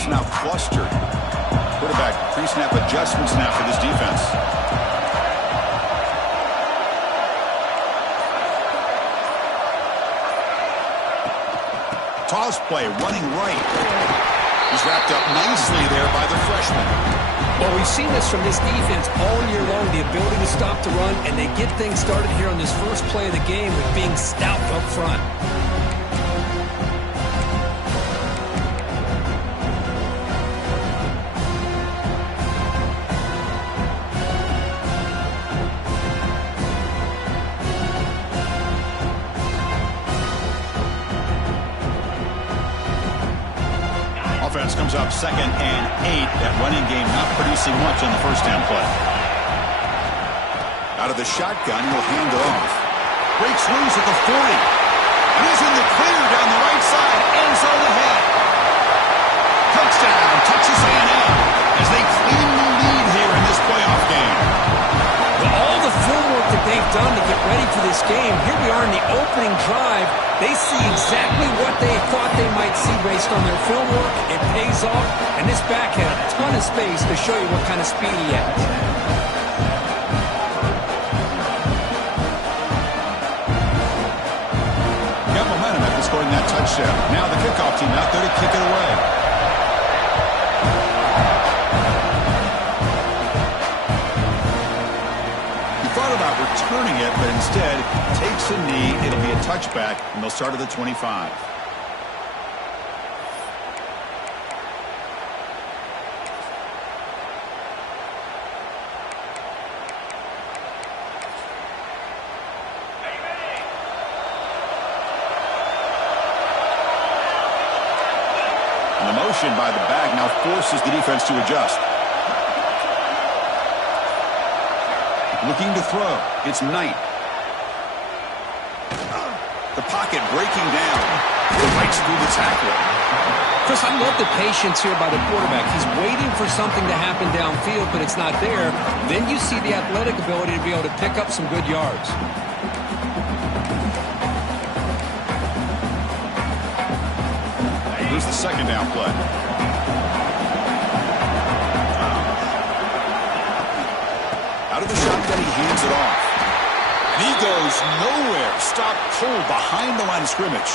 Offense now clustered. Quarterback pre-snap adjustments now for this defense. Toss play, running right. He's wrapped up nicely there by the freshman. Well, we've seen this from this defense all year long, the ability to stop the run, and they get things started here on this first play of the game with being stout up front. Offense comes up 2nd and 8. That running game not producing much on the first down play. Out of the shotgun, he'll hand it off. Breaks loose at the 40. And he's in the clear down the right side. End zone ahead. Touchdown, Texas A&M, as they clean the lead here in this playoff game. With all the film work that they've done to get ready for this game, here we are in the opening drive. They see exactly what they thought they might see based on their film work. It pays off, and this back had a ton of space to show you what kind of speed he has. Got momentum after scoring that touchdown. Now the kickoff team out there to kick it away. About returning it, but instead takes a knee. It'll be a touchback, and they'll start at the 25. And the motion by the back now forces the defense to adjust. Looking to throw. It's Knight. The pocket breaking down. Right through the tackle. Chris, I love the patience here by the quarterback. He's waiting for something to happen downfield, but it's not there. Then you see the athletic ability to be able to pick up some good yards. Here's the second down play. Out of the shotgun, he hands it off. And he goes nowhere. Stopped cold behind the line of scrimmage.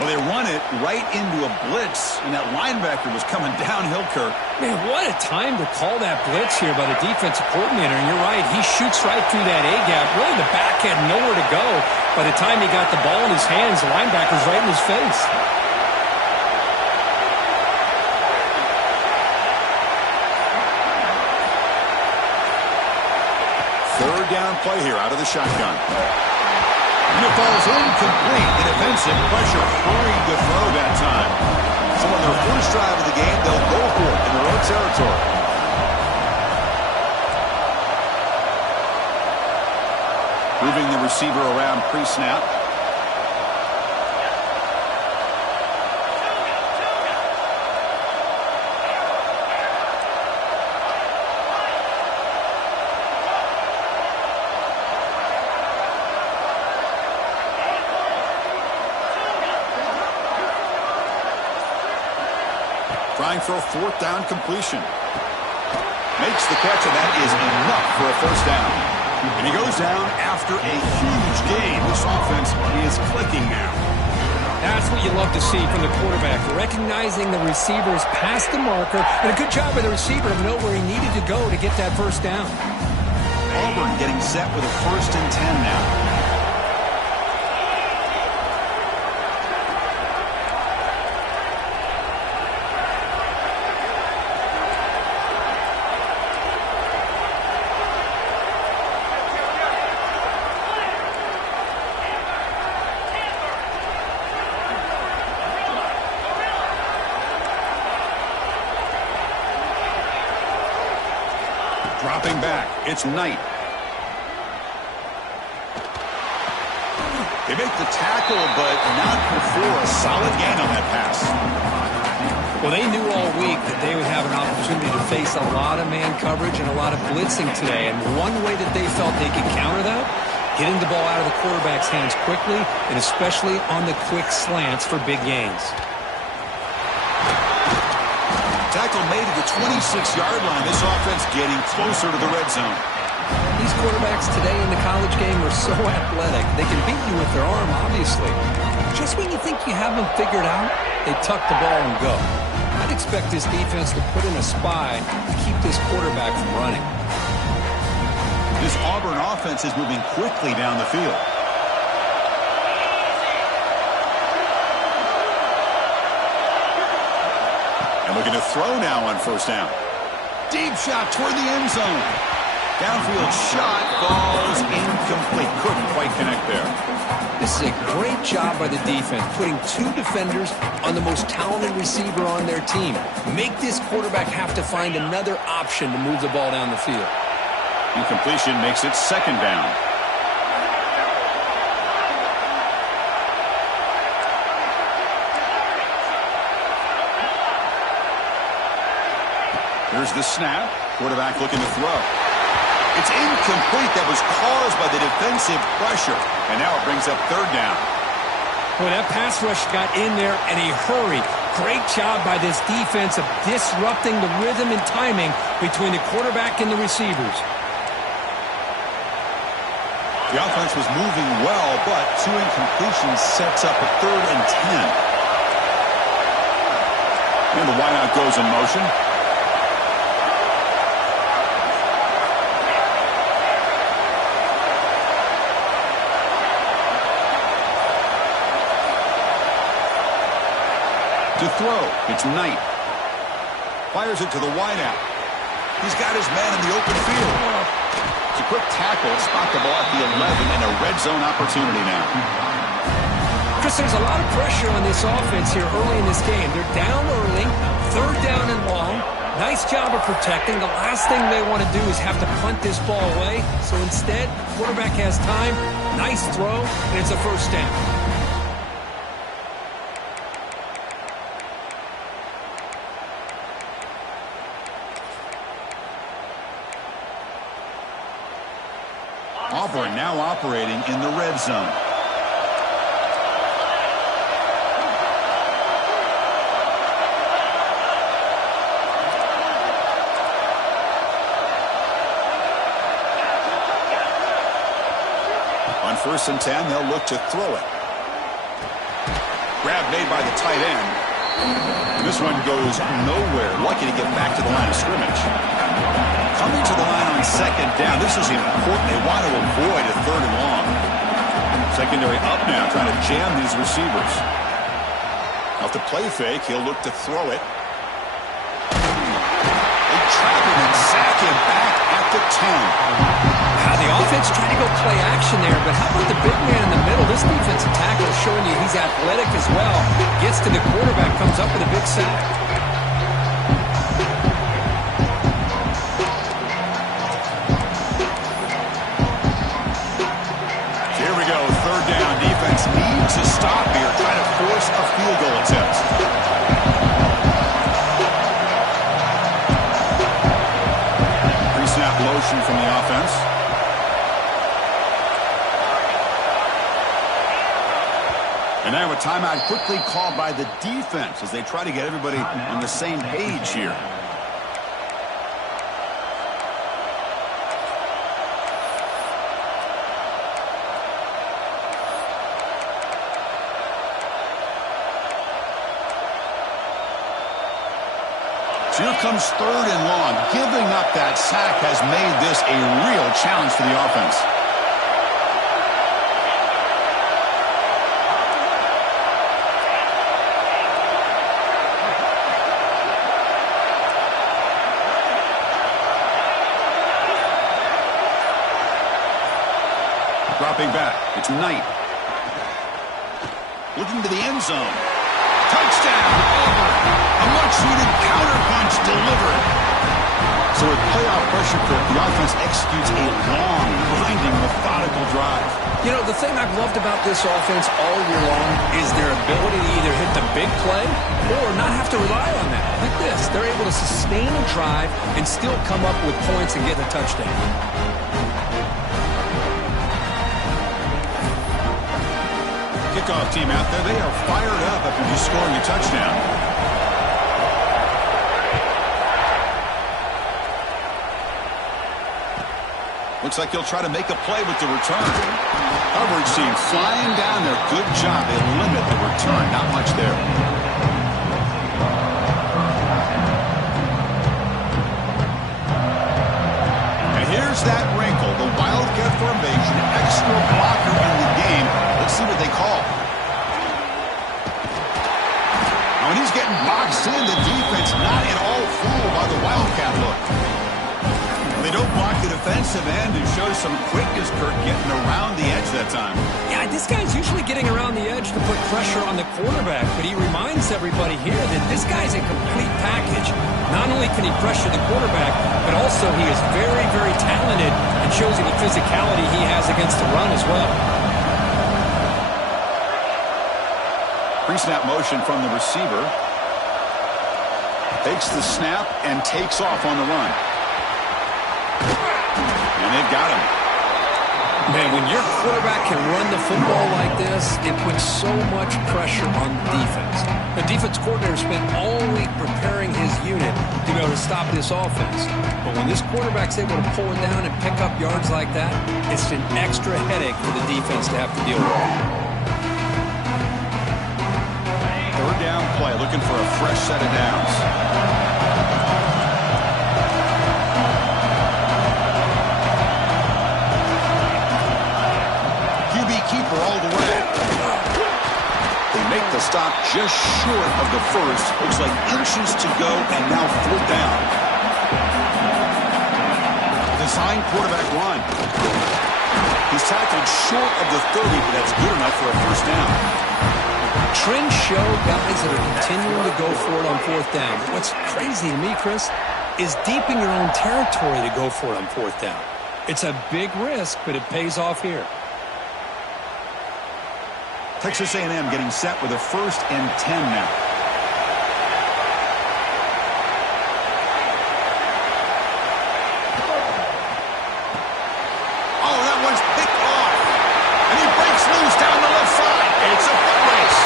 Well, they run it right into a blitz, and that linebacker was coming downhill, Kirk. Man, what a time to call that blitz here by the defensive coordinator. And you're right, he shoots right through that A-gap. Really, the back had nowhere to go. By the time he got the ball in his hands, the linebacker's right in his face. Third down play here out of the shotgun. And it falls incomplete. The defensive pressure hurried the throw that time. So on their first drive of the game, they'll go for it in their own territory. Moving the receiver around pre-snap. Trying for a fourth down completion. Makes the catch, and that is enough for a first down. And he goes down after a huge gain. This offense is clicking now. That's what you love to see from the quarterback, recognizing the receivers past the marker, and a good job by the receiver to know where he needed to go to get that first down. Auburn getting set with a 1st and 10 now. Dropping back, it's Knight. They make the tackle, but not before a solid gain on that pass. Well, they knew all week that they would have an opportunity to face a lot of man coverage and a lot of blitzing today. And one way that they felt they could counter that, getting the ball out of the quarterback's hands quickly, and especially on the quick slants for big gains. Tackle made at the 26-yard line. This offense getting closer to the red zone. These quarterbacks today in the college game are so athletic. They can beat you with their arm, obviously. Just when you think you have them figured out, they tuck the ball and go. I'd expect this defense to put in a spy to keep this quarterback from running. This Auburn offense is moving quickly down the field. And looking to throw now on first down. Deep shot toward the end zone. Downfield shot falls incomplete. Couldn't quite connect there. This is a great job by the defense, putting two defenders on the most talented receiver on their team. Make this quarterback have to find another option to move the ball down the field. Incompletion makes it second down. Here's the snap. Quarterback looking to throw. It's incomplete. That was caused by the defensive pressure. And now it brings up third down. Well, that pass rush got in there in a hurry. Great job by this defense of disrupting the rhythm and timing between the quarterback and the receivers. The offense was moving well, but two incompletions sets up a 3rd and 10. And the wideout goes in motion. To throw, it's Knight. Fires it to the wideout. He's got his man in the open field. It's a quick tackle, spot the ball at the 11, and a red zone opportunity now. Chris, there's a lot of pressure on this offense here early in this game. They're down early, 3rd down and long. Nice job of protecting. The last thing they want to do is have to punt this ball away. So instead, quarterback has time, nice throw, and it's a first down. Auburn now operating in the red zone. On 1st and 10, they'll look to throw it. Grab made by the tight end. And this one goes nowhere. Lucky to get back to the line of scrimmage. Coming to the line on 2nd down. This is important. They want to avoid a 3rd and long. Secondary up now, trying to jam these receivers. Off the play fake, he'll look to throw it. They trap him and sack him back at the 10. The offense trying to go play action there, but how about the big man in the middle? This defensive tackle is showing you he's athletic as well. Gets to the quarterback, comes up with a big sack. Needs a stop here, trying to force a field goal attempt. Pre-snap motion from the offense. And now a timeout quickly called by the defense as they try to get everybody on the same page here. Here comes 3rd and long. Giving up that sack has made this a real challenge for the offense. Dropping back, it's Knight. Looking to the end zone. Touchdown, Auburn. A much-needed counter-punch delivered. So with playoff pressure, the offense executes a long, grinding, methodical drive. You know, the thing I've loved about this offense all year long is their ability to either hit the big play or not have to rely on that. Like this, they're able to sustain a drive and still come up with points and get a touchdown. Kickoff team out there, they are fired up after just scoring a touchdown. Looks like he'll try to make a play with the return. Coverage team flying down there. Good job. They limit the return. Not much there. And here's that wrinkle. The Wildcat formation. Extra blocker in the game. Let's see what they call. Now, when he's getting boxed in, the defense not at all fooled by the Wildcat look. They don't block the defensive end and show some quickness, Kirk, getting around the edge that time. Yeah, this guy's usually getting around the edge to put pressure on the quarterback, but he reminds everybody here that this guy's a complete package. Not only can he pressure the quarterback, but also he is very, very talented and shows you the physicality he has against the run as well. Pre-snap motion from the receiver. Takes the snap and takes off on the run. And they've got him. Man, when your quarterback can run the football like this, it puts so much pressure on the defense. The defense coordinator spent all week preparing his unit to be able to stop this offense. But when this quarterback's able to pull it down and pick up yards like that, it's an extra headache for the defense to have to deal with. Third down play, looking for a fresh set of downs. Keeper all the way. They make the stop just short of the first. Looks like inches to go, and now fourth down. Design quarterback run. He's tackled short of the 30, but that's good enough for a first down. Trends show guys that are continuing to go for it on fourth down. What's crazy to me, Chris, is deep in your own territory to go for it on fourth down. It's a big risk, but it pays off here. Texas A&M getting set with a 1st and 10 now. Oh, that one's picked off. And he breaks loose down the left side. It's a foot race.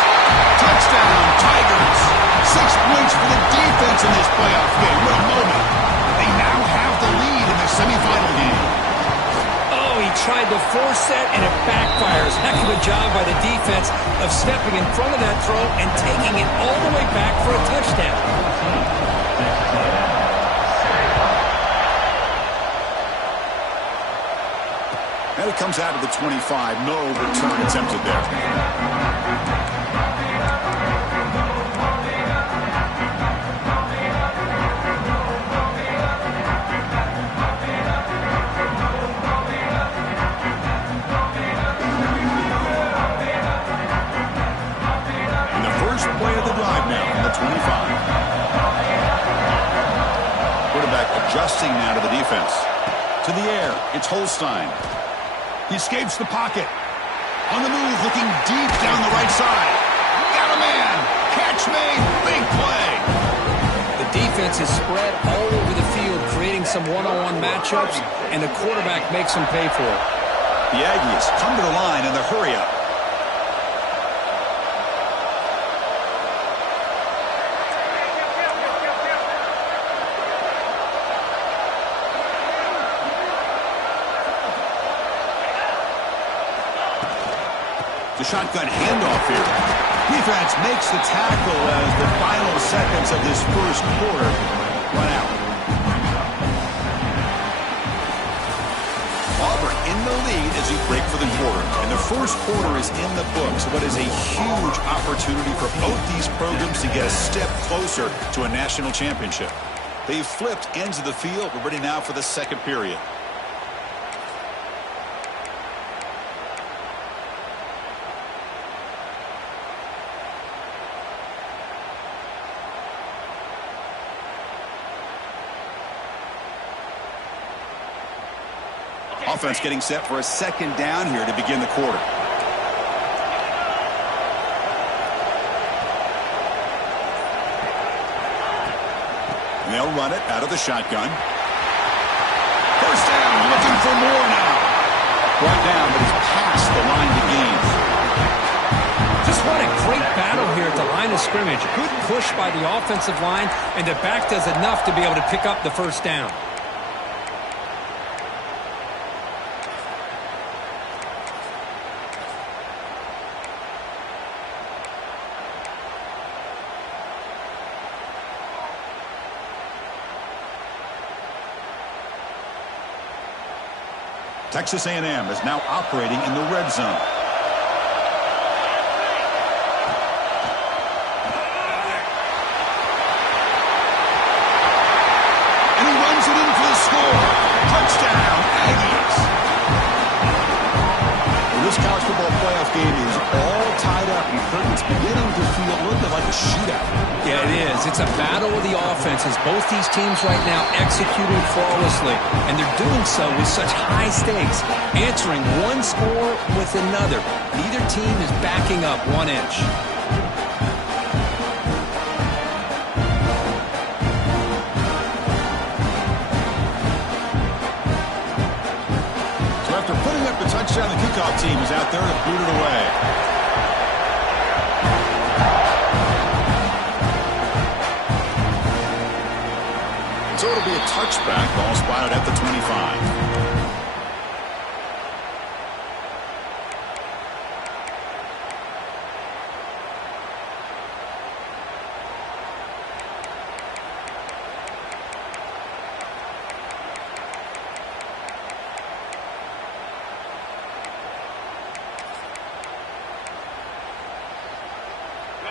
Touchdown, Tigers. 6 points for the defense in this playoff game. What a moment. They now have the lead in the semifinal game. He tried to force that, and it backfires. Heck of a job by the defense of stepping in front of that throw and taking it all the way back for a touchdown. And it comes out of the 25. No return attempted there. Play of the drive now from the 25. Quarterback adjusting now to the defense. To the air, it's Holstein. He escapes the pocket. On the move, looking deep down the right side. Got a man. Catch made. Big play. The defense is spread all over the field, creating some one-on-one matchups, and the quarterback makes them pay for it. The Aggies come to the line in the hurry-up. The shotgun handoff here. Defense makes the tackle as the final seconds of this first quarter run out. Auburn in the lead as we break for the quarter. And the first quarter is in the books. What is a huge opportunity for both these programs to get a step closer to a national championship. They've flipped ends of the field. We're ready now for the second period. Offense getting set for a second down here to begin the quarter. And they'll run it out of the shotgun. First down, looking for more now. Brought down, but he's past the line to gain. Just what a great battle here at the line of scrimmage. Good push by the offensive line, and the back does enough to be able to pick up the first down. Texas A&M is now operating in the red zone. And he runs it in for the score. Touchdown, Aggies. Well, this college football playoff game is all tied up. It's beginning to feel a little bit like a shootout. Yeah, it is. It's a battle of the offenses. Both these teams right now executing flawlessly, and they're doing so with such high stakes, answering one score with another. Neither team is backing up 1 inch. So after putting up the touchdown, the kickoff team is out there to boot it away. So it'll be a touchback, ball spotted at the 25.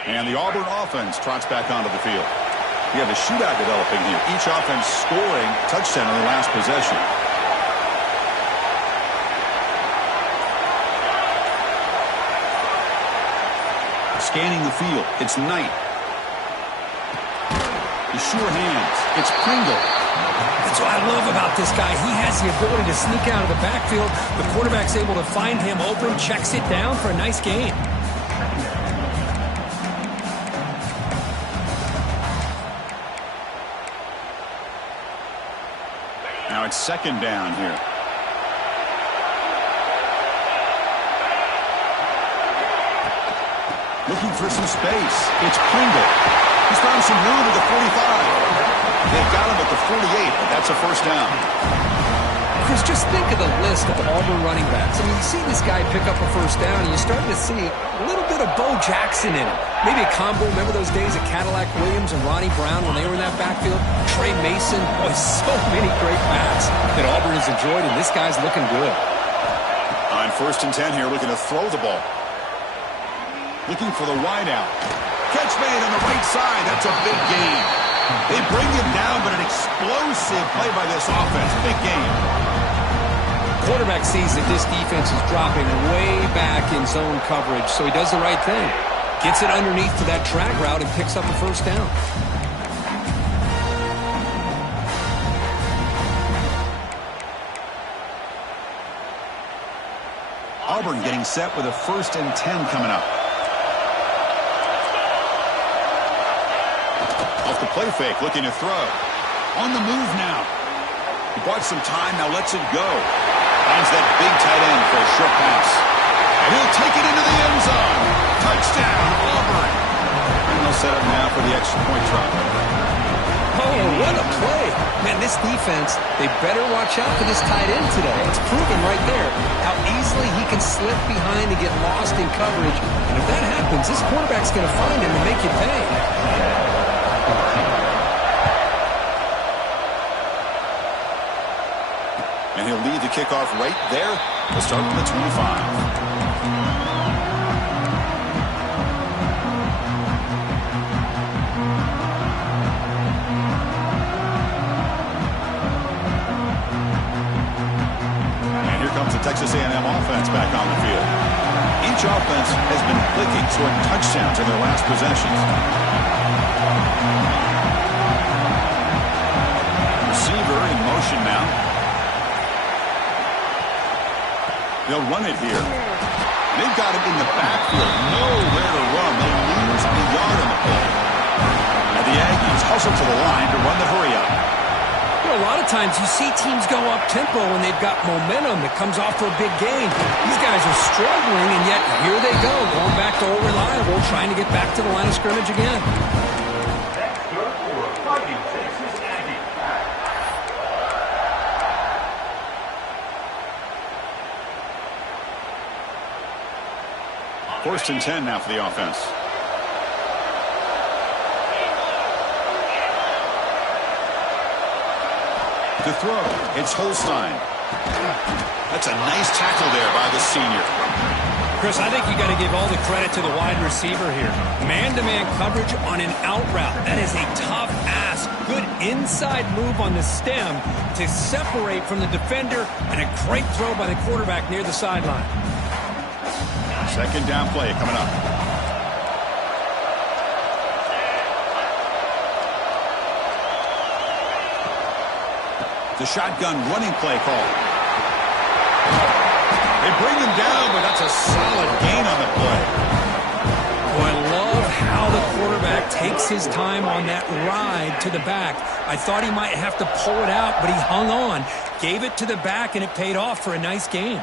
And the Auburn offense trots back onto the field. We have a shootout developing here. Each offense scoring a touchdown on their last possession. Scanning the field. It's Knight. The sure hands. It's Pringle. That's what I love about this guy. He has the ability to sneak out of the backfield. The quarterback's able to find him open, checks it down for a nice gain. Now it's second down here. Looking for some space. It's Pringle. He's found some room at the 45. They've got him at the 48, but that's a first down. Chris, just think of the list of Auburn running backs. I mean, you see this guy pick up a first down, and you're starting to see a little bit of Bo Jackson in him. Maybe a combo. Remember those days of Cadillac Williams and Ronnie Brown when they were in that backfield? Trey Mason. Boy, so many great backs that Auburn has enjoyed, and this guy's looking good. On first and 10 here, looking to throw the ball. Looking for the wideout. Catch made on the right side. That's a big gain. They bring him down, but an explosive play by this offense. Big gain. Quarterback sees that this defense is dropping way back in zone coverage, so he does the right thing. Gets it underneath to that track route and picks up a first down. Auburn getting set with a first and 10 coming up. Off the play fake, looking to throw. On the move now. He bought some time, now lets it go. Finds that big tight end for a short pass. And he'll take it into the end zone. Touchdown, Auburn. And they'll set up now for the extra point try. Oh, what a play. Man, this defense, they better watch out for this tight end today. It's proven right there how easily he can slip behind and get lost in coverage. And if that happens, this quarterback's going to find him and make you pay. And he'll lead the kickoff right there. We'll start from the 25. The Texas A&M offense back on the field. Each offense has been clicking, scoring touchdowns in their last possessions. Receiver in motion now. They'll run it here. They've got him in the backfield. Nowhere to run. They lose a yard on the play. And the Aggies hustle to the line to run the hurry-up. A lot of times you see teams go up-tempo when they've got momentum that comes off for a big game. These guys are struggling, and yet here they go, going back to old reliable, trying to get back to the line of scrimmage again. First and 10 now for the offense. To throw, it's Holstein. That's a nice tackle there by the senior. Chris, I think you got to give all the credit to the wide receiver here. Man-to-man coverage on an out route. That is a tough ask. Good inside move on the stem to separate from the defender, and a great throw by the quarterback near the sideline. Second down play coming up. The shotgun running play call. They bring him down, but that's a solid gain on the play. Oh, I love how the quarterback takes his time on that ride to the back. I thought he might have to pull it out, but he hung on, gave it to the back, and it paid off for a nice gain.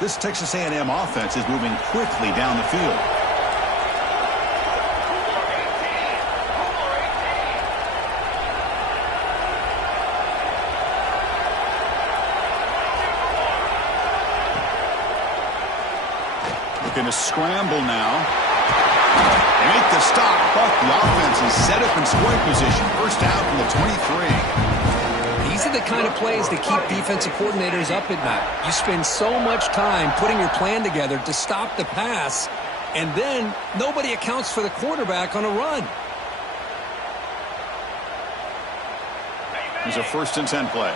This Texas A&M offense is moving quickly down the field. Looking to scramble now. They make the stop, but the offense is set up in scoring position. First down from the 23. These are the kind of plays that keep defensive coordinators up at night. You spend so much time putting your plan together to stop the pass, and then nobody accounts for the quarterback on a run. Here's a 1st and 10 play.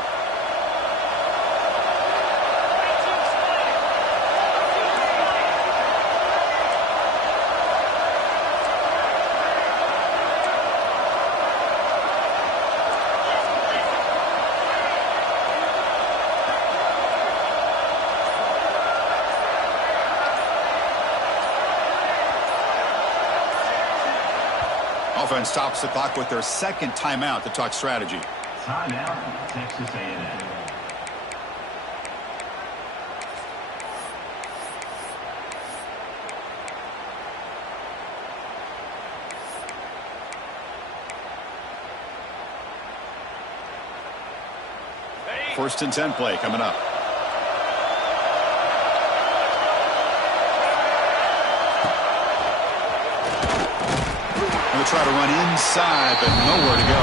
Offense stops the clock with their second timeout to talk strategy. Timeout, Texas A&M. First and 10 play coming up. Try to run inside, but nowhere to go.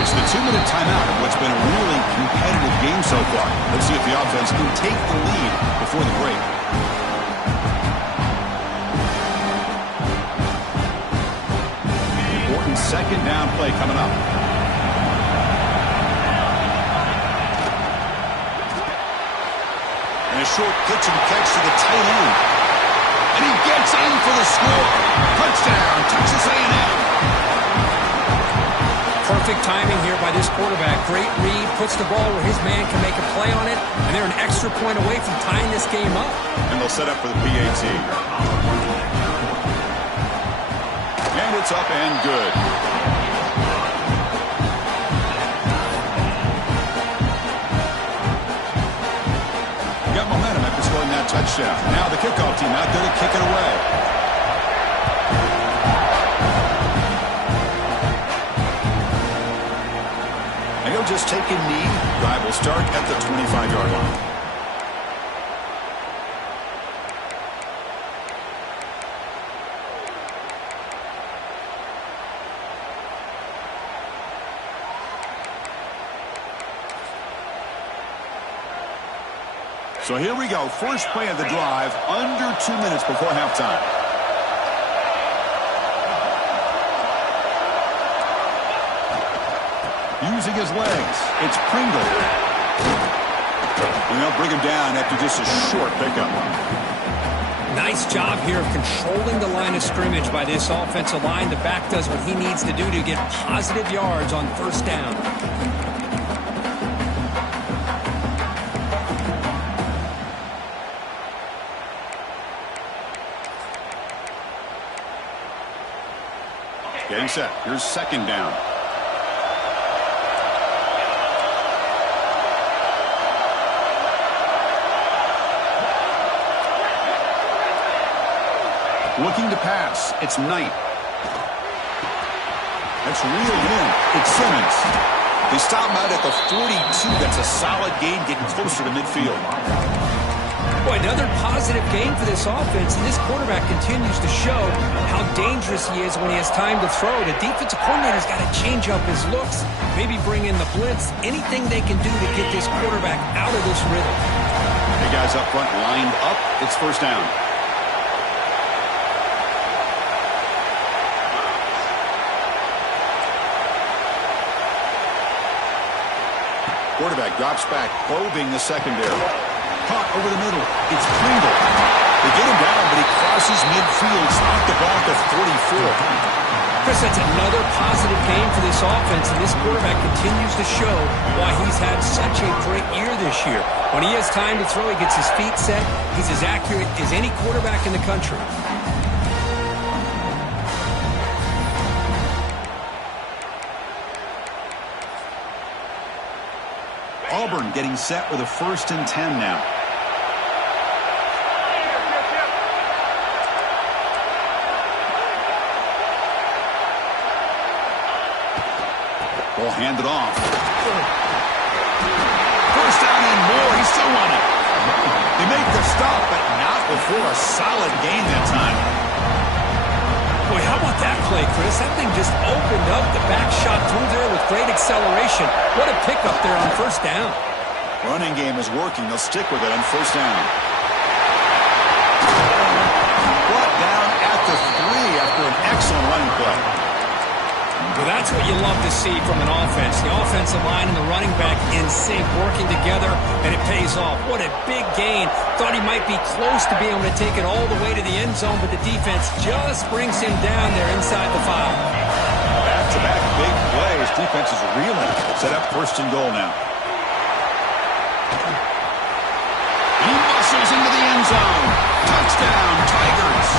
It's the 2-minute timeout of what's been a really competitive game so far. Let's see if the offense can take the lead before the break. Important second down play coming up. And a short pitch and catch to the tight end. And he gets in for the score. Touchdown, Texas A&M. Perfect timing here by this quarterback. Great read, puts the ball where his man can make a play on it, and they're an extra point away from tying this game up. And they'll set up for the PAT. And it's up and good. Got momentum after scoring that touchdown. Now the kickoff team out there to kick it away. And he'll just take a knee. Drive will start at the 25-yard line. So here we go. First play of the drive, under 2 minutes before halftime. Using his legs, it's Pringle. And they'll bring him down after just a short pickup. Nice job here of controlling the line of scrimmage by this offensive line. The back does what he needs to do to get positive yards on first down. Getting set. Here's second down. Looking to pass. It's Knight. That's reeled in. It's Simmons. They stop him out at the 42. That's a solid gain, getting closer to midfield. Boy, another positive game for this offense, and this quarterback continues to show how dangerous he is when he has time to throw. The defensive coordinator's got to change up his looks, maybe bring in the blitz, anything they can do to get this quarterback out of this rhythm. The guys up front lined up. It's first down. Quarterback drops back, probing the secondary. Caught over the middle. It's Pringle. They get him down, but he crosses midfield. Knocked the ball to 44. Chris, that's another positive game for this offense, and this quarterback continues to show why he's had such a great year this year. When he has time to throw, he gets his feet set. He's as accurate as any quarterback in the country. Auburn getting set with a 1st and 10 now. Ball handed off. First down and more. He's still running. They make the stop, but not before a solid gain that time. Boy, how about that play, Chris? That thing just opened up. The back shot through there with great acceleration. What a pickup there on first down. Running game is working. They'll stick with it on first down. Brought down at the 3 after an excellent running play. Well, that's what you love to see from an offense. The offensive line and the running back in sync, working together, and it pays off. What a big gain. Thought he might be close to being able to take it all the way to the end zone, but the defense just brings him down there inside the 5. Back-to-back big plays. Defense is reeling. Set up 1st and goal now. He muscles into the end zone. Touchdown, Tigers.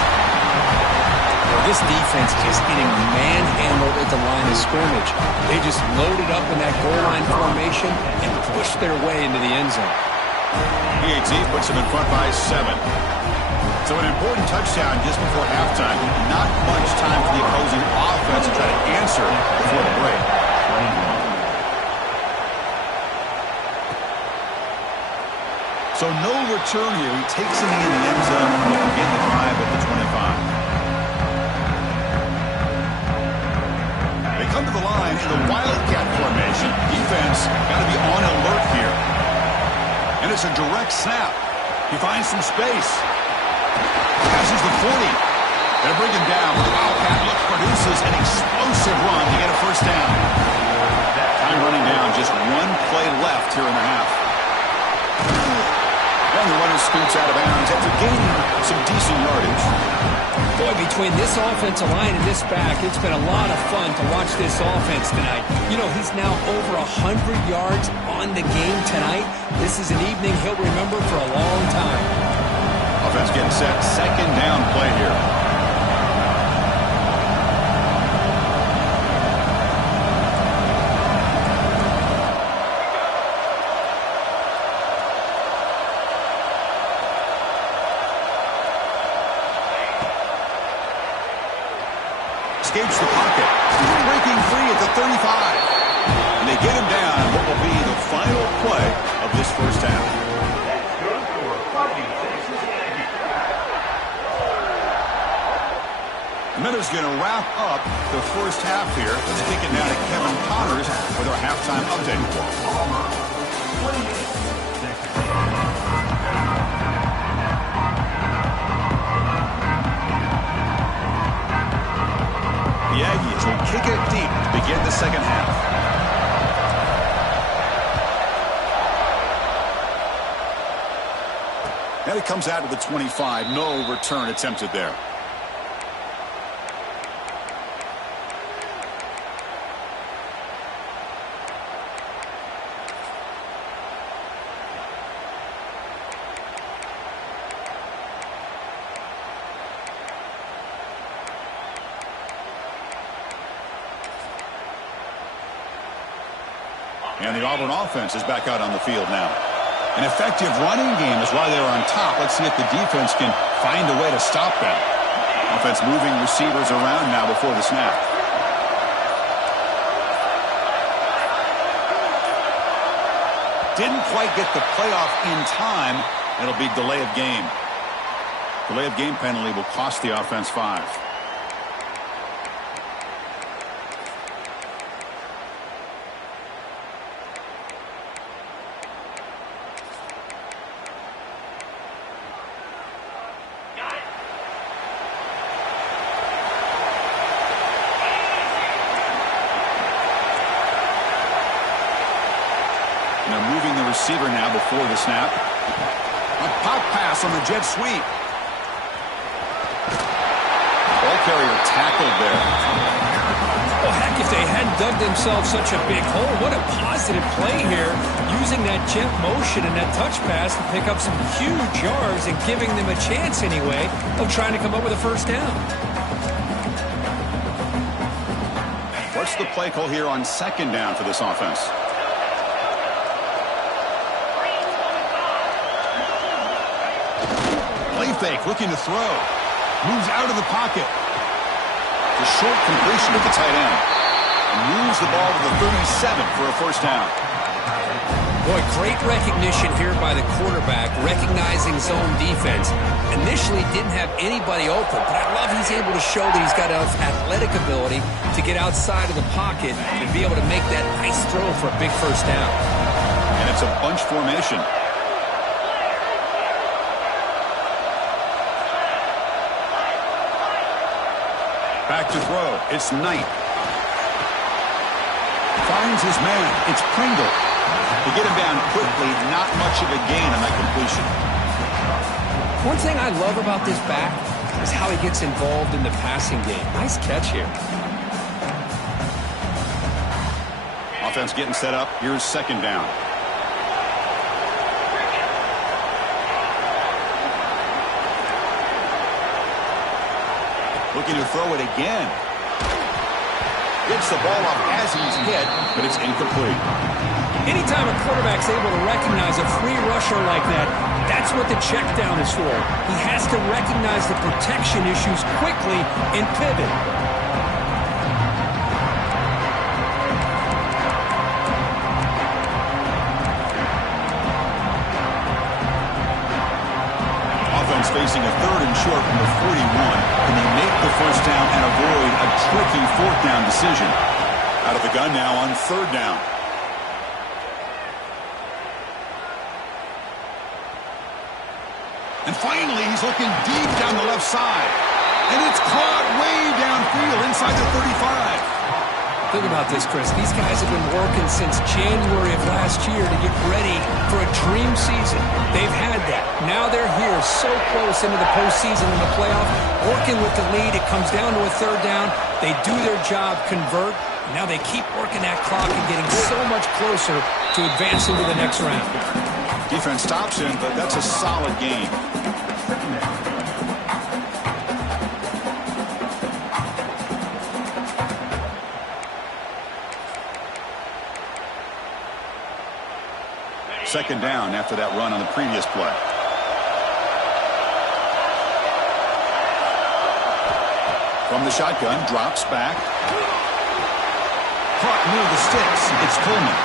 This defense just getting manhandled at the line of scrimmage. They just loaded up in that goal line formation and pushed their way into the end zone. PAT puts them in front by 7. So an important touchdown just before halftime. Not much time for the opposing offense to try to answer before the break. So no return here. He takes it in the end zone and will begin the drive at the 25. Come to the line in the Wildcat formation. Defense got to be on alert here. And it's a direct snap. He finds some space. Passes the 40. They're bringing down. The Wildcat look produces an explosive run to get a first down. Time running down. Just one play left here in the half. And the runner scoots out of bounds after gaining some decent yardage. Boy, between this offensive line and this back, it's been a lot of fun to watch this offense tonight. You know, he's now over 100 yards on the game tonight. This is an evening he'll remember for a long time. Offense getting set. 2nd down play here. Escapes the pocket. Breaking free at the 35. And they get him down what will be the final play of this first half. The Miners going to wrap up the first half here. Let's kick it now to Kevin Connors with our halftime update. The Aggies will kick it deep to begin the second half. And it comes out to the 25. No return attempted there. And the Auburn offense is back out on the field now. An effective running game is why they're on top. Let's see if the defense can find a way to stop them. Offense moving receivers around now before the snap. Didn't quite get the playoff in time, It'll be delay of game. Delay of game penalty will cost the offense 5. They're moving the receiver now before the snap. A pop pass on the jet sweep. Ball carrier tackled there. Well, heck, if they hadn't dug themselves such a big hole, what a positive play here, using that jet motion and that touch pass to pick up some huge yards and giving them a chance anyway of trying to come up with a first down. What's the play call here on second down for this offense? Play fake, looking to throw. Moves out of the pocket. The short completion to the tight end. And moves the ball to the 37 for a first down. Boy, great recognition here by the quarterback, recognizing zone defense. Initially didn't have anybody open, but I love he's able to show that he's got enough athletic ability to get outside of the pocket and be able to make that nice throw for a big first down. And it's a bunch formation. Back to throw. It's Knight. Finds his man. It's Pringle. To get him down quickly, not much of a gain on that completion. One thing I love about this back is how he gets involved in the passing game. Nice catch here. Offense getting set up. Here's second down. Looking to throw it again. Gets the ball off as he's hit, but it's incomplete. Anytime a quarterback's able to recognize a free rusher like that, that's what the check down is for. He has to recognize the protection issues quickly and pivot. Offense facing a third and short from the 41. Can they make the first down and avoid a tricky fourth down decision? Out of the gun now on third down. And finally, he's looking deep down the left side. And it's caught way downfield inside the 35. Think about this, Chris. These guys have been working since January of last year to get ready for a dream season. They've had that. Now they're here so close into the postseason and the playoff, working with the lead. It comes down to a third down. They do their job, convert. Now they keep working that clock and getting so much closer to advancing to the next round. Defense stops him, but that's a solid game. Second down after that run on the previous play. From the shotgun, drops back. Caught near the sticks. It's Coleman.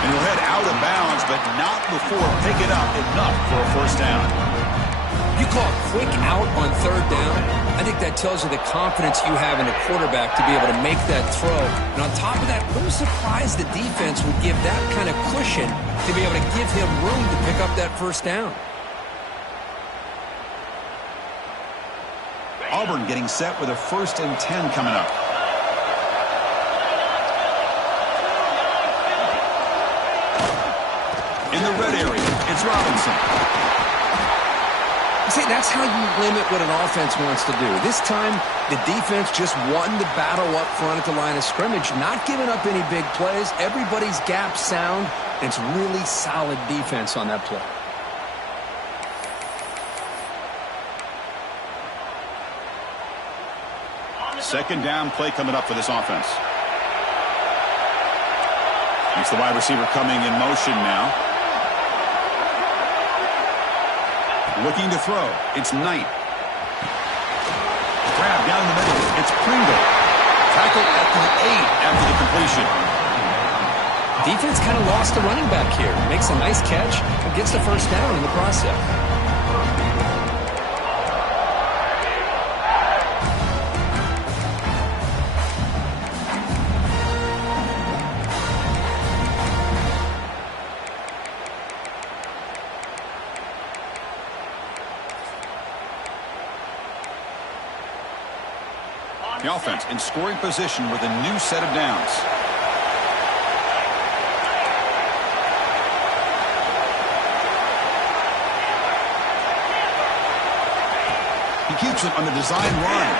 And he'll head out of bounds, but not before picking up enough for a first down. You call a quick out on third down, I think that tells you the confidence you have in a quarterback to be able to make that throw. And on top of that, a little surprised the defense would give that kind of cushion to be able to give him room to pick up that first down. Auburn getting set with a 1st and 10 coming up. In the red area, it's Robinson. See, that's how you limit what an offense wants to do. This time, the defense just won the battle up front at the line of scrimmage, not giving up any big plays. Everybody's gap sound. It's really solid defense on that play. Second down play coming up for this offense. It's the wide receiver coming in motion now. Looking to throw. It's Knight. Grab down the middle. It's Pringle. Tackled at the 8 after the completion. Defense kind of lost the running back here. Makes a nice catch and gets the first down in the process. The offense in scoring position with a new set of downs. He keeps it on the design run.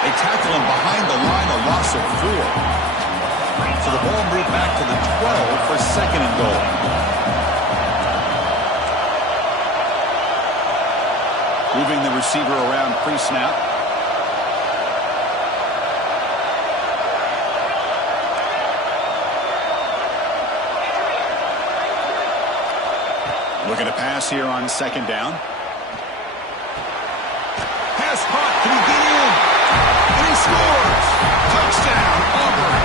They tackle him behind the line, a loss of 4. So the ball moved back to the 12 for second and goal. Moving the receiver around pre-snap. Looking to pass here on second down. Pass caught. Can he get in? And he scores! Touchdown, Auburn!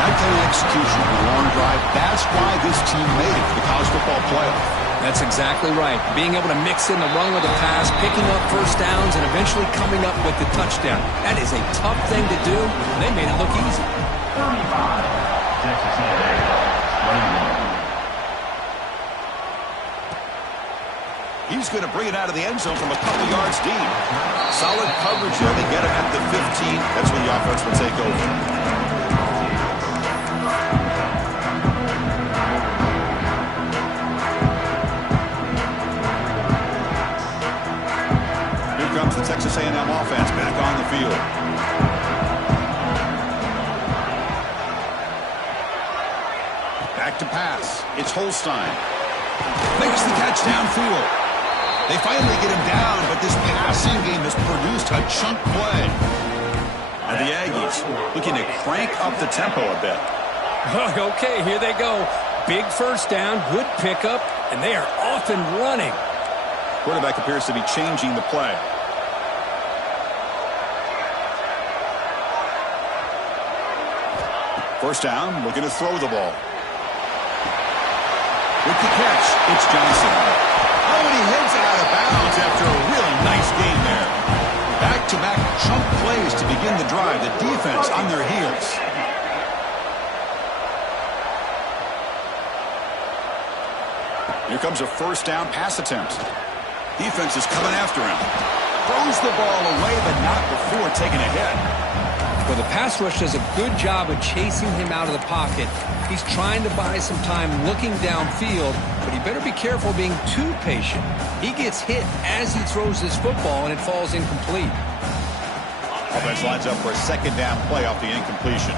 That kind of execution on a long drive, that's why this team made it to the college football playoff. That's exactly right. Being able to mix in the run with the pass, picking up first downs, and eventually coming up with the touchdown. That is a tough thing to do, and they made it look easy. 35. Texas A&M. He's going to bring it out of the end zone from a couple yards deep. Solid coverage there. They get him at the 15. That's when the offense will take over. Here comes the Texas A&M offense back on the field. Back to pass. It's Holstein. Makes the catch downfield. They finally get him down, but this passing game has produced a chunk play. And the Aggies looking to crank up the tempo a bit. Okay, here they go. Big first down, good pickup, and they are off and running. Quarterback appears to be changing the play. First down, looking to throw the ball. With the catch, it's Johnson. Oh, and he heads it out of bounds after a really nice game there. Back-to-back chunk plays to begin the drive. The defense on their heels. Here comes a first down pass attempt. Defense is coming after him. Throws the ball away, but not before taking a hit. Well, the pass rush does a good job of chasing him out of the pocket. He's trying to buy some time looking downfield, but he better be careful being too patient. He gets hit as he throws this football, and it falls incomplete. Offense lines up for a second down play off the incompletion.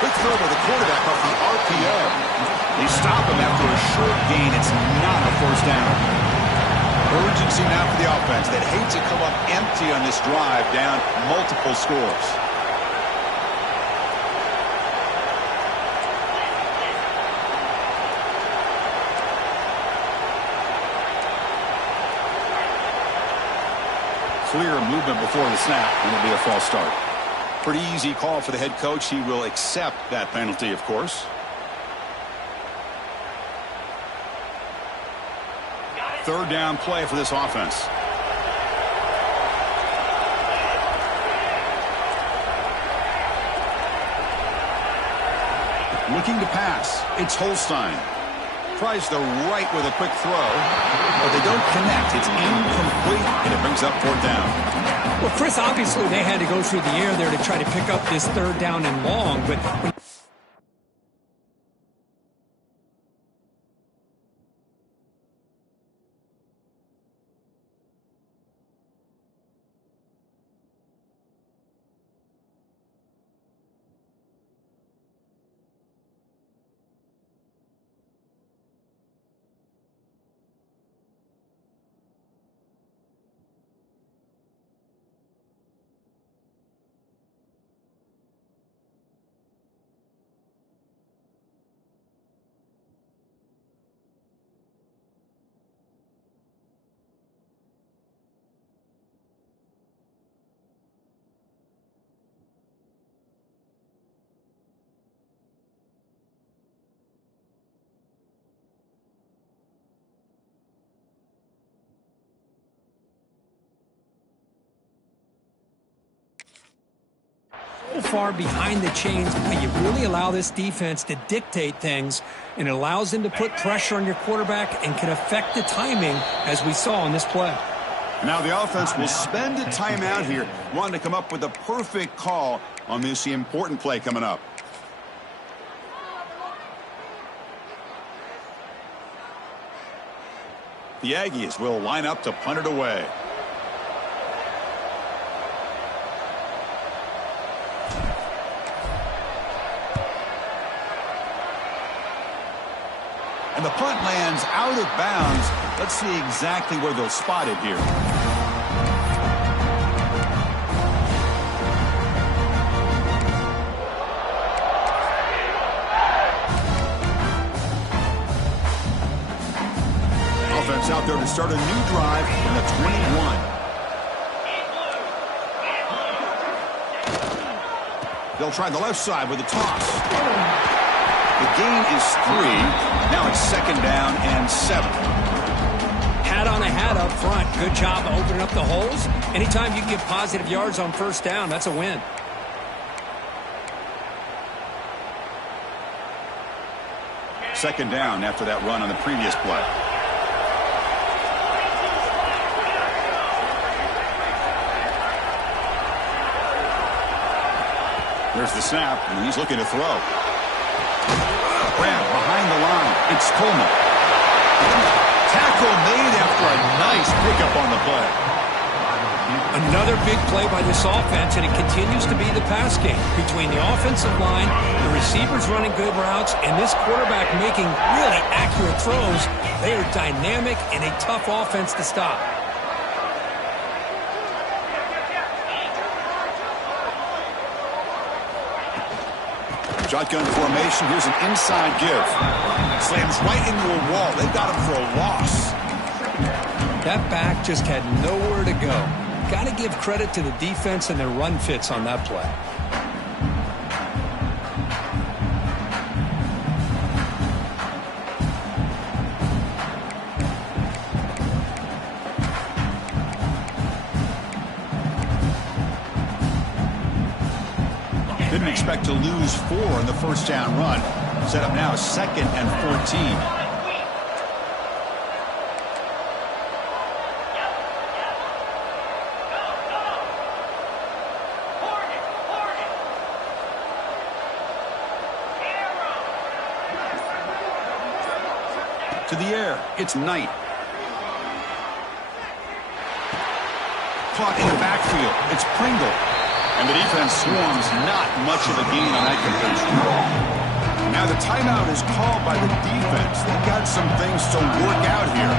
Quick throw by the quarterback off the RPO. They stop him after a short gain. It's not a first down. Urgency now for the offense. They'd hate to come up empty on this drive, down multiple scores. Clear movement before the snap, and it'll be a false start. Pretty easy call for the head coach. He will accept that penalty, of course. Third down play for this offense. Looking to pass. It's Holstein. Tries the right with a quick throw, but they don't connect. It's incomplete, and it brings up fourth down. Well, Chris, obviously they had to go through the air there to try to pick up this third down and long, but when far behind the chains, but you really allow this defense to dictate things, and it allows them to put pressure on your quarterback and can affect the timing, as we saw on this play. Now the offense will spend a timeout here, wanting to come up with a perfect call on this important play coming up. The Aggies will line up to punt it away. And the punt lands out of bounds. Let's see exactly where they'll spot it here. Offense out there to start a new drive in the 21. They'll try the left side with a toss. The gain is 3. Now it's 2nd down and 7. Hat on a hat up front. Good job of opening up the holes. Anytime you can get positive yards on 1st down, that's a win. Second down after that run on the previous play. There's the snap, and he's looking to throw. Grab behind the line. It's Coleman. Tackle made after a nice pickup on the play. Another big play by this offense, and it continues to be the pass game between the offensive line, the receivers running good routes, and this quarterback making really accurate throws. They are dynamic and a tough offense to stop. Shotgun formation. Here's an inside give. Slams right into a wall. They got him for a loss. That back just had nowhere to go. Got to give credit to the defense and their run fits on that play. Didn't expect to lose 4 in the 1st down run. Set up now 2nd and 14. To the air, it's Knight. Caught in the backfield, it's Pringle. And the defense swarms, not much of a gain on that completion. Now the timeout is called by the defense. They've got some things to work out here.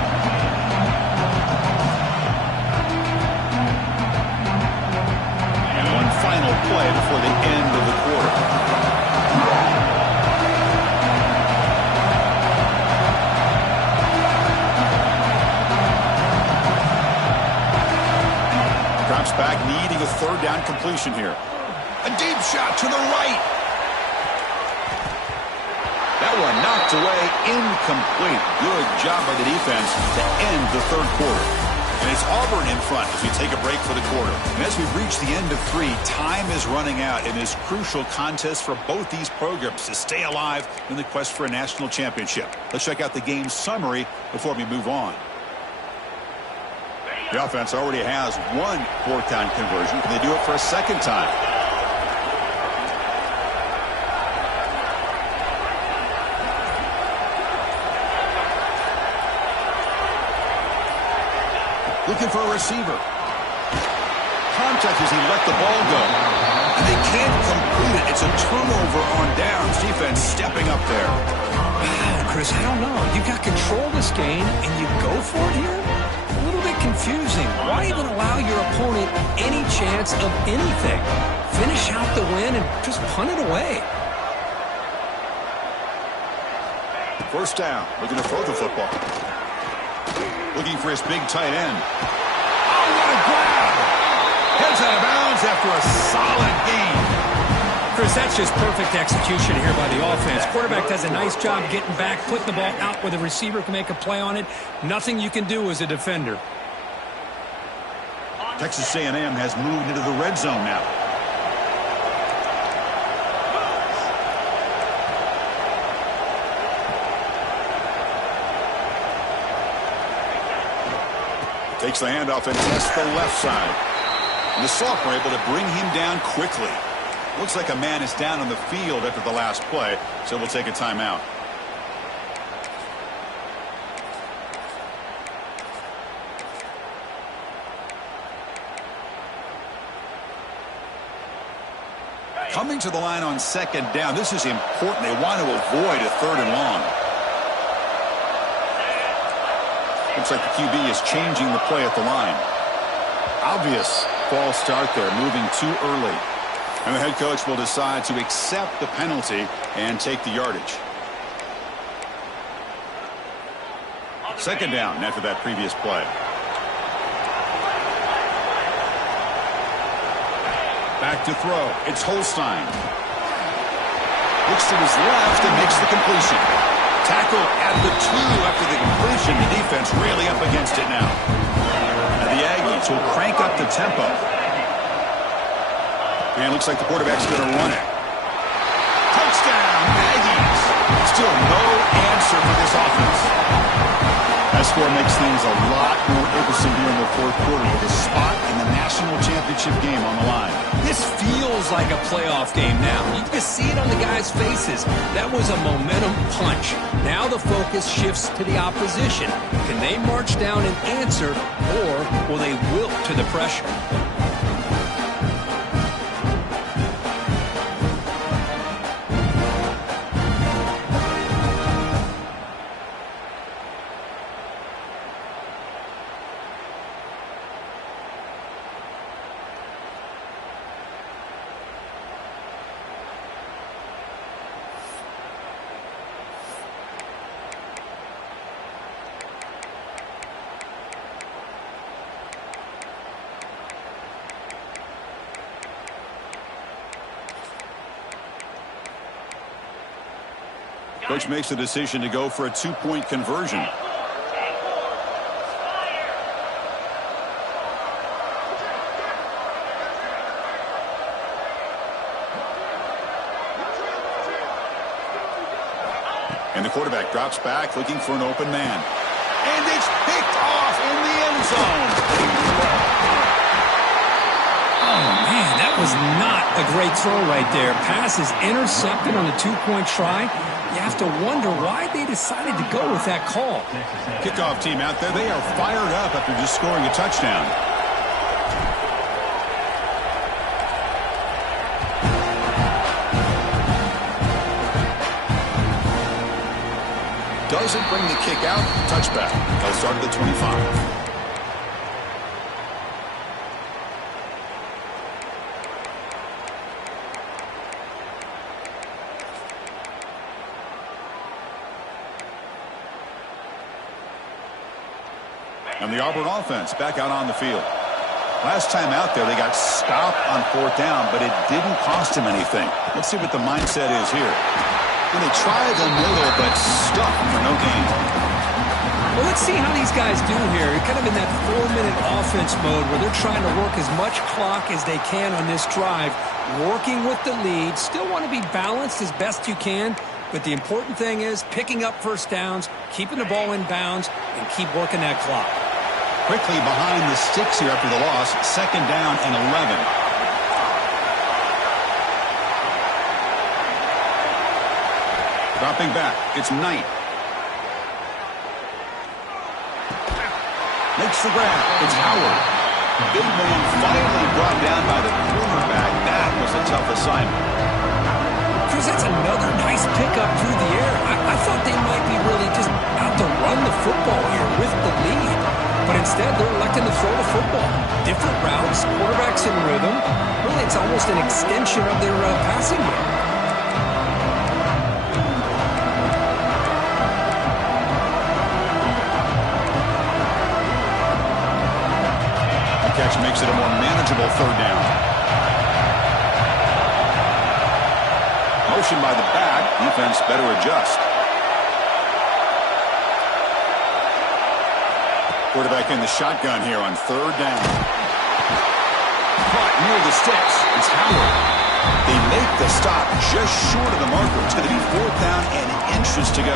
And one final play before the end of the quarter. Drops back, needing a 3rd down completion here. A deep shot to the right. That one knocked away, incomplete. Good job by the defense to end the 3rd quarter. And it's Auburn in front as we take a break for the quarter. And as we reach the end of 3, time is running out in this crucial contest for both these programs to stay alive in the quest for a national championship. Let's check out the game summary before we move on. The offense already has 1 4th down conversion. Can they do it for a 2nd time? Looking for a receiver. Contact as he let the ball go. And they can't complete it. It's a turnover on downs. Defense stepping up there. Wow, Chris, I don't know. You got control of this game, and you go for it here? A little bit confusing. Why even allow your opponent any chance of anything? Finish out the win and just punt it away. 1st down. Looking to throw the football. Looking for his big tight end. Oh, what a grab! Heads out of bounds after a solid gain. Chris, that's just perfect execution here by the offense. Quarterback does a nice job getting back, putting the ball out where the receiver can make a play on it. Nothing you can do as a defender. Texas A&M has moved into the red zone now. Takes the handoff and tests the left side. And the Soft were able to bring him down quickly. Looks like a man is down on the field after the last play, so we'll take a timeout. Coming to the line on second down, this is important. They want to avoid a 3rd and long. Looks like the QB is changing the play at the line. Obvious false start there, moving too early. And the head coach will decide to accept the penalty and take the yardage. Second down after that previous play. Back to throw. It's Holstein. Looks to his left and makes the completion. Tackle at the 2 after the completion. The defense really up against it now. And the Aggies will crank up the tempo. And it looks like the quarterback's going to run it. Touchdown, Aggies. Still no answer for this offense. That score makes things a lot more interesting here in the 4th quarter with a spot in the national championship game on the line. This feels like a playoff game now. You can see it on the guys' faces. That was a momentum punch. Now the focus shifts to the opposition. Can they march down and answer, or will they wilt to the pressure? Coach makes the decision to go for a 2-point conversion. And the quarterback drops back looking for an open man. And it's picked off in the end zone. Oh, man, that was not a great throw right there. Pass is intercepted on the 2-point try. You have to wonder why they decided to go with that call. Kickoff team out there, they are fired up after just scoring a touchdown. Doesn't bring the kick out. Touchback. They'll start at the 25. And the Auburn offense back out on the field. Last time out there, they got stopped on 4th down, but it didn't cost them anything. Let's see what the mindset is here. And they try the middle, but stuck for no gain. Well, let's see how these guys do here. You're kind of in that 4-minute offense mode where they're trying to work as much clock as they can on this drive, working with the lead. Still want to be balanced as best you can, but the important thing is picking up first downs, keeping the ball in bounds, and keep working that clock. Quickly behind the sticks here after the loss. 2nd down and 11. Dropping back. It's Knight. Makes the grab. It's Howard. Big man finally brought down by the cornerback. That was a tough assignment. Chris, that's another nice pickup through the air. I thought they might be really just out to run the football here with the lead. But instead, they're electing to throw the football. Different routes, quarterbacks in rhythm. Really, it's almost an extension of their passing game. The catch makes it a more manageable 3rd down. Motion by the back. Defense better adjust. Quarterback in the shotgun here on 3rd down. Caught near the sticks. It's Howard. They make the stop just short of the marker. It's going to be 4th down and inches to go.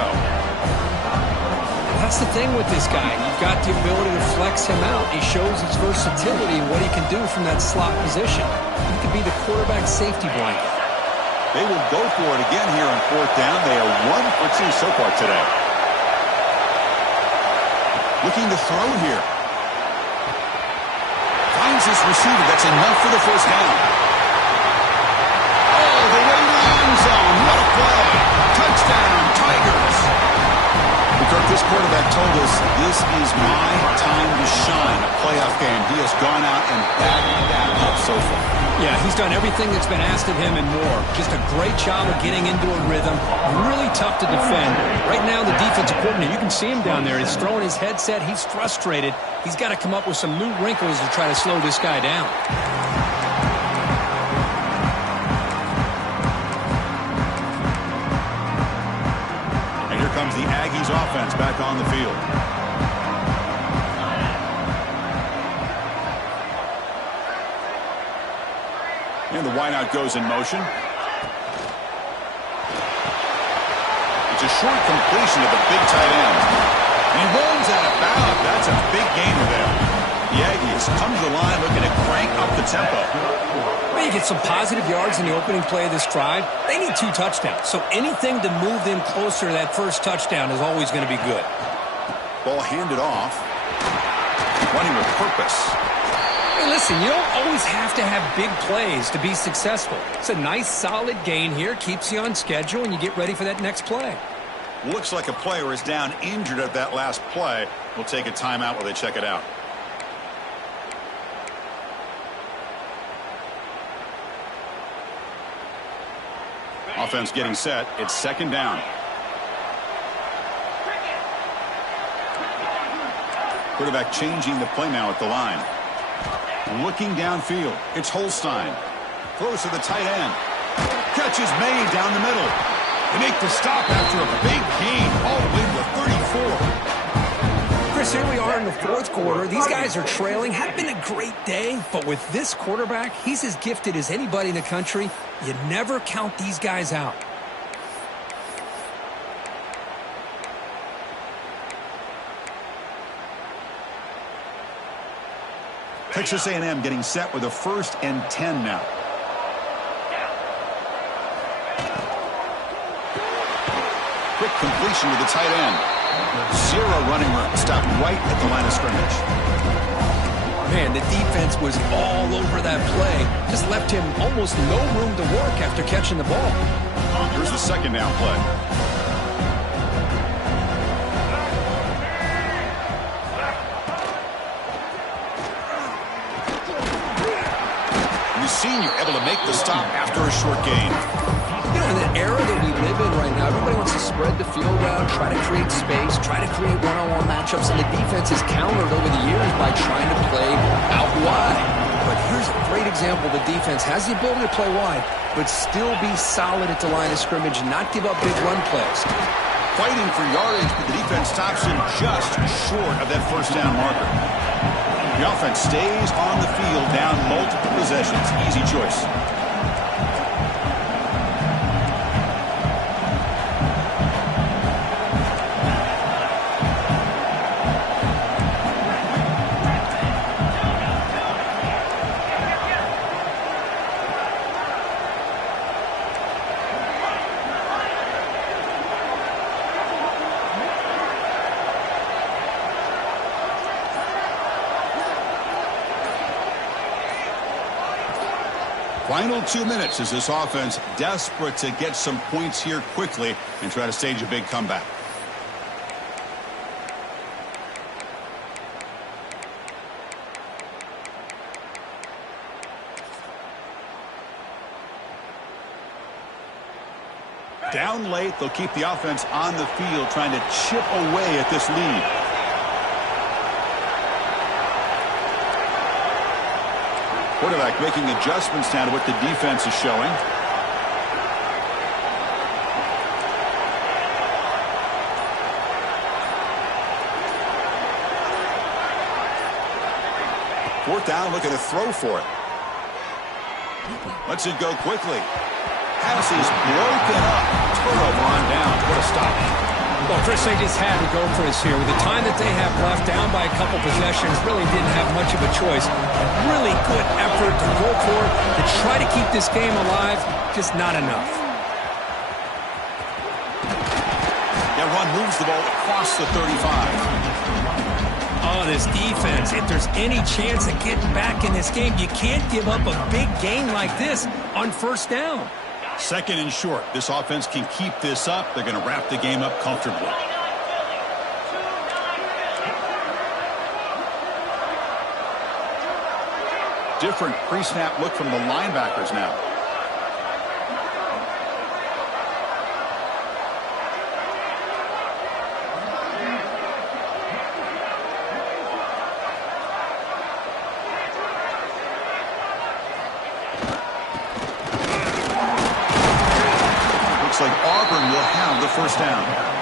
Well, That's the thing with this guy. You've got the ability to flex him out. He shows his versatility and what he can do from that slot position. He could be the quarterback safety blanket. They will go for it again here on 4th down. They are 1 for 2 so far today. Looking to throw here. Finds his receiver. That's enough for the first down. Oh, the way to the end zone. What a play. Touchdown, Tigers. Kirk, this quarterback told us this is my time to shine, a playoff game. He has gone out and backed that up so far. Yeah, he's done everything that's been asked of him and more. Just a great job of getting into a rhythm. Really tough to defend. Right now, the defensive coordinator, you can see him down there. He's throwing his headset. He's frustrated. He's got to come up with some new wrinkles to try to slow this guy down. Comes the Aggies offense back on the field. And the wideout goes in motion. It's a short completion to the big tight end. And he rolls out of bounds. That's a big gain for them. The Aggies come to the line looking to crank up the tempo. You get some positive yards in the opening play of this drive. They need 2 touchdowns, so anything to move them closer to that first touchdown is always going to be good. Ball handed off. Running with purpose. Hey, listen, you don't always have to have big plays to be successful. It's a nice, solid gain here. Keeps you on schedule, and you get ready for that next play. Looks like a player is down injured at that last play. We'll take a timeout while they check it out. Offense getting set. It's 2nd down. Quarterback changing the play now at the line. Looking downfield. It's Holstein. Throws to the tight end. Catch is made down the middle. They make the stop after a big gain all the way to 34. Chris, here we are in the 4th quarter. These guys are trailing. Had been a great day, but with this quarterback, he's as gifted as anybody in the country. You never count these guys out. Texas A&M getting set with a 1st and 10 now. Quick completion to the tight end. 0 running room. Stopped right at the line of scrimmage. Man, the defense was all over that play. Just left him almost no room to work after catching the ball. Here's the 2nd down play. The senior able to make the stop after a short gain. You know, in the era that we live in right now, everybody wants to spread the field out, try to create space, try to create one-on-one matchups, and the defense has countered over the years by trying to play out wide. But here's a great example. The defense has the ability to play wide, but still be solid at the line of scrimmage, not give up big run plays. Fighting for yardage, but the defense stops him just short of that 1st down marker. The offense stays on the field down multiple possessions. Easy choice. Final 2 minutes as this offense desperate to get some points here quickly and try to stage a big comeback. Down late, they'll keep the offense on the field trying to chip away at this lead. Quarterback making adjustments now to what the defense is showing. Fourth down, looking to throw for it. Lets it go quickly. Pass is broken up. Turnover on down. What a stop. Well, Chris, they just had to go for this here. With the time that they have left, down by a couple possessions, really didn't have much of a choice. A really good effort to go for it, to try to keep this game alive, just not enough. Yeah, Run moves the ball across the 35. Oh, this defense, if there's any chance of getting back in this game, you can't give up a big gain like this on first down. Second and short. This offense can keep this up. They're going to wrap the game up comfortably. Different pre-snap look from the linebackers now. Looks like Auburn will have the first down.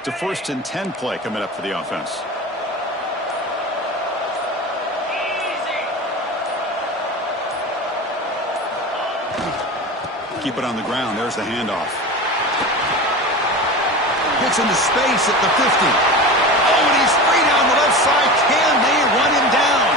It's a 1st and 10 play coming up for the offense. Keep it on the ground. There's the handoff. Gets into space at the 50. Oh, and he's free down the left side. Can they run him down?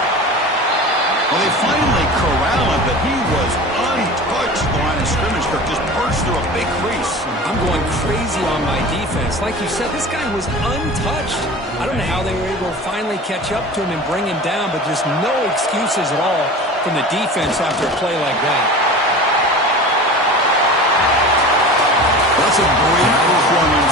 Well, they finally corral him, but he was untouched. The line of scrimmage just burst through a big crease. I'm going crazy on my defense. Like you said, this guy was untouched. I don't know how they were able to finally catch up to him and bring him down, but just no excuses at all from the defense after a play like that. That's a great performance